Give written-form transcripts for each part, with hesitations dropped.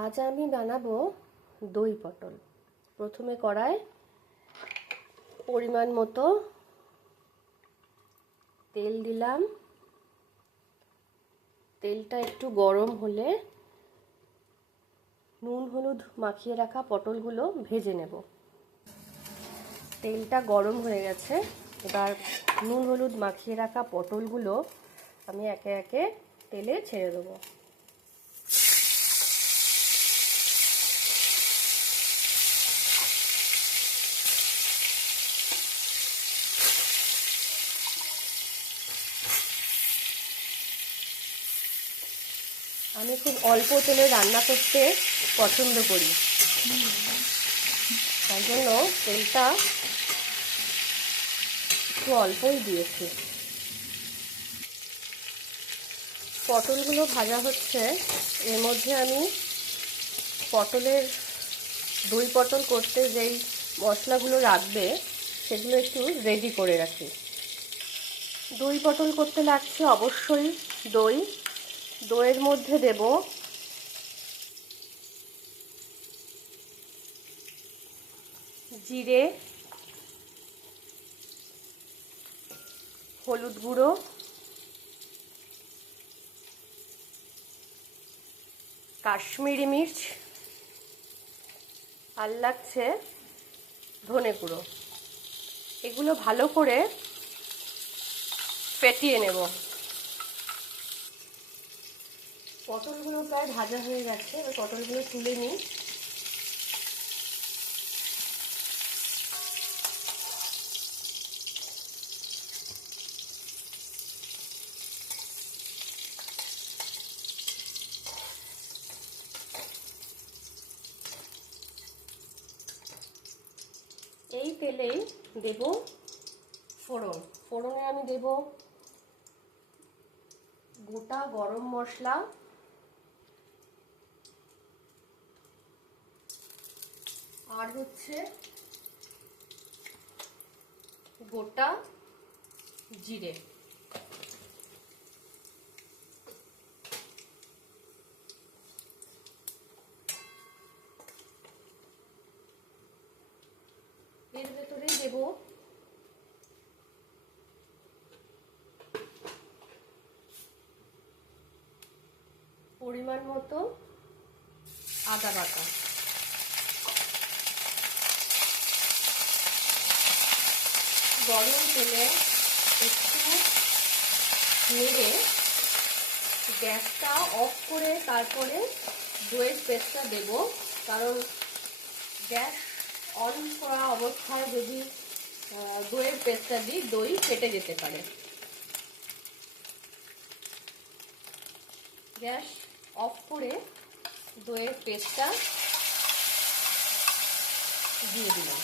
আজ আমি বানাবো দই পটল। প্রথমে কড়ায় পরিমাণ মতো তেল দিলাম। তেলটা একটু গরম হলে নুন হলুদ মাখিয়ে রাখা পটলগুলো ভেজে নেব। তেলটা গরম হয়ে গেছে, এবার নুন হলুদ মাখিয়ে রাখা পটলগুলো আমি একে একে তেলে ছেড়ে দেবো। আমি খুব অল্প তেলে রান্না করতে পছন্দ করি, তাই জন্য তেলটা একটু অল্পই দিয়েছি। পটলগুলো ভাজা হচ্ছে, এর মধ্যে আমি পটলের দই পটল করতে যেই মশলাগুলো লাগবে সেগুলো একটু রেডি করে রাখি। দই পটল করতে লাগছে অবশ্যই দই। দইয়ের মধ্যে দেব জিরে, হলুদ গুঁড়ো, কাশ্মীরি মির্চ, আর লাগছে ধনে গুঁড়ো। এগুলো ভালো করে ফেটিয়ে নেব। পটলগুলো প্রায় ভাজা হয়ে গেছে, এবার পটলগুলো তুলে নিই। এই তেলেই দেব ফোড়ন। ফোড়নে আমি দেব গোটা গরম মশলা, আর হচ্ছে গোটা জিরে। এর ভেতরেই দেব পরিমাণ মতো আদা বাটা। গরম তেলে একটু নেড়ে গ্যাসটা অফ করে তারপরে দইয়ের পেস্টটা দেব, কারণ গ্যাস অন করা অবস্থায় যদি দইয়ের পেস্টটা দিই দই ফেটে যেতে পারে। গ্যাস অফ করে দইয়ের পেস্টটা দিয়ে দিলাম।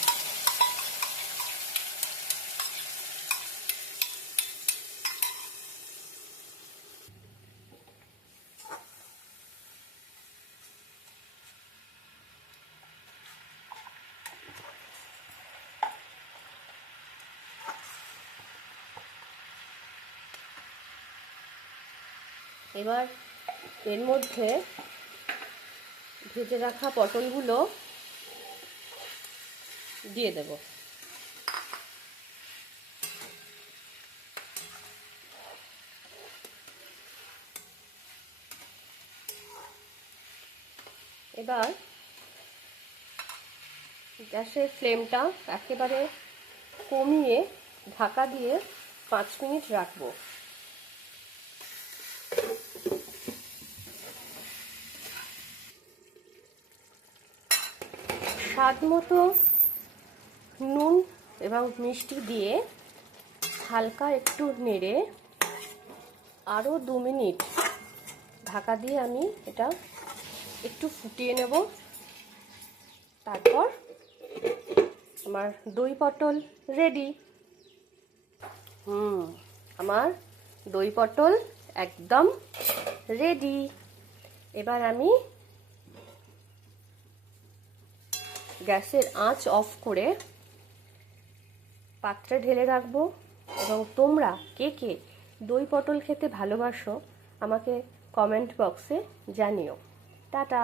এবার এর মধ্যে ভেজে রাখা পটলগুলো দিয়ে দেব। এবার গ্যাসের ফ্লেমটা একেবারে কমিয়ে ঢাকা দিয়ে 5 মিনিট রাখবো। স্বাদ মতো নুন এবং মিষ্টি দিয়ে হালকা একটু নেড়ে আরও 2 মিনিট ঢাকা দিয়ে আমি এটা একটু ফুটিয়ে নেব। তারপর আমার দই পটল রেডি। আমার দই পটল একদম রেডি। এবার আমি গ্যাসের আঁচ অফ করে পাত্রে ঢেলে রাখবো। এবং তোমরা কে কে দই পটল খেতে ভালোবাসো আমাকে কমেন্ট বক্সে জানিও। টাটা।